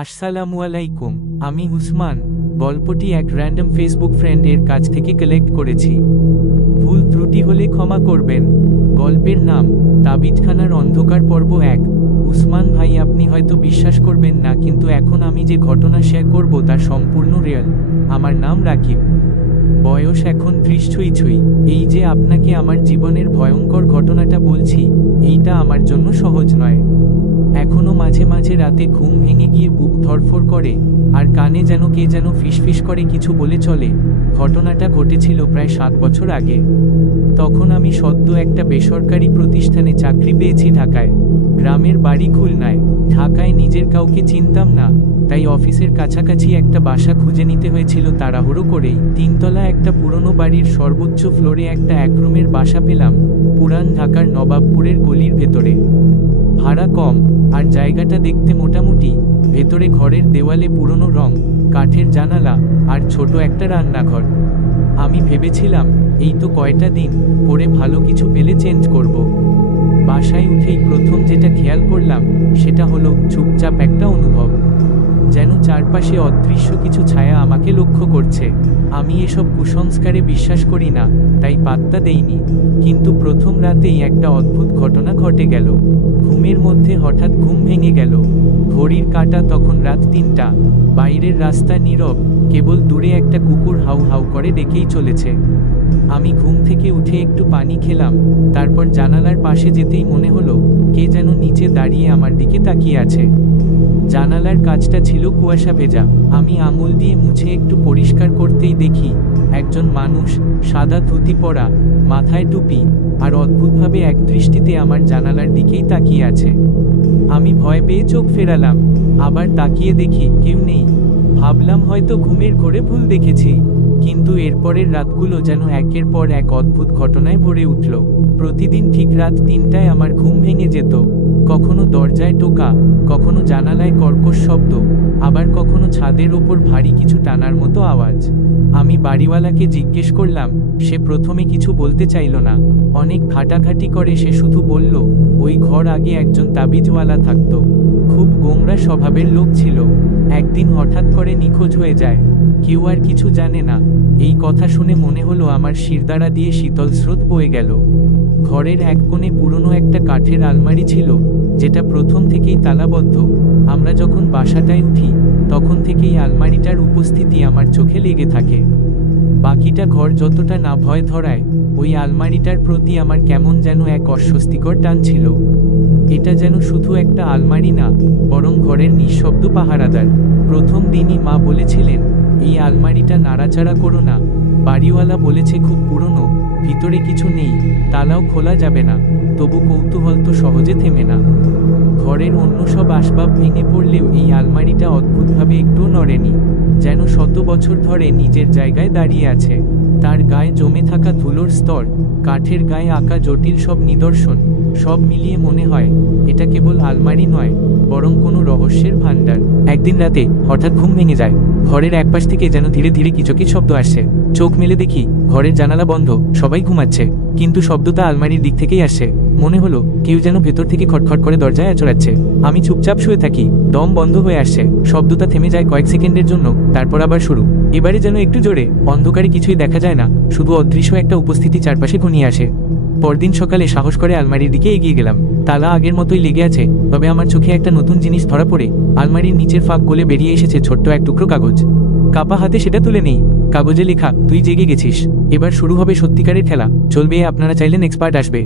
আসসালামু আলাইকুম, আমি উসমান। গল্পটি এক র্যান্ডম ফেসবুক ফ্রেন্ডের কাছ থেকে কালেক্ট করেছি। ভুল ত্রুটি হলে ক্ষমা করবেন। গল্পের নাম তাবিজখানার অন্ধকার পর্ব ১। উসমান ভাই, আপনি হয়তো বিশ্বাস করবেন না, কিন্তু এখন আমি যে ঘটনা শেয়ার করব তা সম্পূর্ণ রিয়েল। আমার নাম রাকিব, বয়স এখন ৩০ ছুঁই ছুঁই। এই যে আপনাকে আমার জীবনের ভয়ঙ্কর ঘটনাটা বলছি, এইটা আমার জন্য সহজ নয়। এখনো মাঝে মাঝে রাতে ঘুম ভেঙে গিয়ে বুক ধড়ফড় করে, আর কানে যেন কে যেন ফিসফিস করে কিছু বলে চলে। ঘটনাটা ঘটেছিল প্রায় ৭ বছর আগে। তখন আমি সদ্য একটা বেসরকারি প্রতিষ্ঠানে চাকরি পেয়েছি ঢাকায়। গ্রামের বাড়ি খুলনায়। ঢাকায় নিজের কাউকে চিনতাম না, তাই অফিসের কাছাকাছি একটা বাসা খুঁজে নিতে হয়েছিল তাড়াহুড়ো করেই। ৩তলা একটা পুরনো বাড়ির সর্বোচ্চ ফ্লোরে একটা একরুমের বাসা পেলাম, পুরান ঢাকার নবাবপুরের গলির ভেতরে। ভাড়া কম, আর জায়গাটা দেখতে মোটামুটি। ভেতরে ঘরের দেওয়ালে পুরনো রং, কাঠের জানালা, আর ছোট একটা রান্নাঘর। আমি ভেবেছিলাম এই তো কয়টা দিন পরে ভালো কিছু পেলে চেঞ্জ করব। বাসায় উঠেই প্রথম যেটা খেয়াল করলাম সেটা হলো চুপচাপ একটা অনুভব, যেন চারপাশে অদৃশ্য কিছু ছায়া আমাকে লক্ষ্য করছে। আমি এসব কুসংস্কারে বিশ্বাস করি না, তাই পাত্তা দেইনি। কিন্তু প্রথম রাতেই একটা অদ্ভুত ঘটনা ঘটে গেল। ঘুমের মধ্যে হঠাৎ ঘুম ভেঙে গেল। ঘড়ির কাঁটা তখন রাত ৩টা। বাইরের রাস্তা নীরব, কেবল দূরে একটা কুকুর হাউ হাউ করে ডেকেই চলেছে। আমি ঘুম থেকে উঠে একটু পানি খেলাম, তারপর জানালার পাশে যেতেই মনে হলো কে যেন নিচে দাঁড়িয়ে আমার দিকে তাকিয়ে আছে। জানালার কাচটা ছিল কুয়াশা ভেজা। আমি আঙুল দিয়ে মুছে একটু পরিষ্কার করতেই দেখি একজন মানুষ, সাদা ধুতি পরা, মাথায় টুপি, আর অদ্ভুতভাবে এক দৃষ্টিতে আমার জানালার দিকেই তাকিয়ে আছে। আমি ভয় পেয়ে চোখ ফেরালাম, আবার তাকিয়ে দেখি কেউ নেই। ভাবলাম হয়তো ঘুমের ঘোরে ভুল দেখেছি। কিন্তু এরপরের রাতগুলো যেন একের পর এক অদ্ভুত ঘটনায় ভরে উঠল। প্রতিদিন ঠিক রাত ৩টায় আমার ঘুম ভেঙে যেত। কখনো দরজায় টোকা, কখনো জানালায় কর্কশ শব্দ, আবার কখনো ছাদের ওপর ভারী কিছু টানার মতো আওয়াজ। আমি বাড়িওয়ালাকে জিজ্ঞেস করলাম, সে প্রথমে কিছু বলতে চাইল না। অনেক ঘাটাঘাটি করে সে শুধু বলল, ওই ঘর আগে একজন তাবিজওয়ালা থাকত, খুব গোমরা স্বভাবের লোক ছিল, একদিন হঠাৎ করে নিখোঁজ হয়ে যায়, কেউ আর কিছু জানে না। এই কথা শুনে মনে হলো আমার শিরদাঁড়া দিয়ে শীতল স্রোত বয়ে গেল। ঘরের এক কোণে পুরনো একটা কাঠের আলমারি ছিল, যেটা প্রথম থেকেই তালাবদ্ধ। আমরা যখন বাসাটায় উঠি তখন থেকেই আলমারিটার উপস্থিতি আমার চোখে লেগে থাকে। বাকিটা ঘর যতটা না ভয় ধরায়, ওই আলমারিটার প্রতি আমার কেমন যেন এক অস্বস্তিকর টান ছিল। এটা যেন শুধু একটা আলমারি না, বরং ঘরের নিঃশব্দ পাহারাদার। প্রথম দিনই মা বলেছিলেন, এই আলমারিটা নাড়াচাড়া করো না। বাড়িওয়ালা বলেছে খুব পুরনো, ভিতরে কিছু নেই, তালাও খোলা যাবে না। তবু কৌতূহল তো সহজে থেমে না। ঘরের অন্য সব আসবাব ভেঙে পড়লেও এই আলমারিটা অদ্ভুতভাবে একটুও নড়েনি, যেন শত বছর ধরে নিজের জায়গায় দাঁড়িয়ে আছে। তার গায়ে জমে থাকা ধুলোর স্তর, কাঠের গায়ে আঁকা জটিল সব নিদর্শন, সব মিলিয়ে মনে হয় এটা কেবল আলমারি নয়, বরং কোনো রহস্যের ভাণ্ডার। একদিন রাতে হঠাৎ ঘুম ভেঙে যায়। ঘরের একপাশ থেকে যেন ধীরে ধীরে কিচকিচ শব্দ আসছে। চোখ মেলে দেখি ঘরের জানালা বন্ধ, সবাই ঘুমাচ্ছে, কিন্তু শব্দটা আলমারির দিক থেকেই আসছে। মনে হলো কেউ যেন ভেতর থেকে খটখট করে দরজায় আঁচড়াচ্ছে। আমি চুপচাপ শুয়ে থাকি, দম বন্ধ হয়ে আসছে। শব্দটা থেমে যায় কয়েক সেকেন্ডের জন্য, তারপর আবার শুরু। এবারে যেন একটু জোরে। অন্ধকারে কিছুই দেখা যায় না, শুধু অদৃশ্য একটা উপস্থিতি চারপাশে ঘনিয়ে আসে। পরদিন সকালে সাহস করে আলমারির দিকে এগিয়ে গেলাম। তালা আগের মতোই লেগে আছে, তবে আমার চোখে একটা নতুন জিনিস ধরা পড়ে। আলমারির নিচের ফাঁক গলে বেরিয়ে এসেছে ছোট্ট এক টুকরো কাগজ। কাপা হাতে সেটা তুলে নেই। কাগজে লেখা, তুই জেগে গেছিস, এবার শুরু হবে সত্যিকারের খেলা, চলবে, আপনারা চাইলেন এক্সপার্ট আসবে।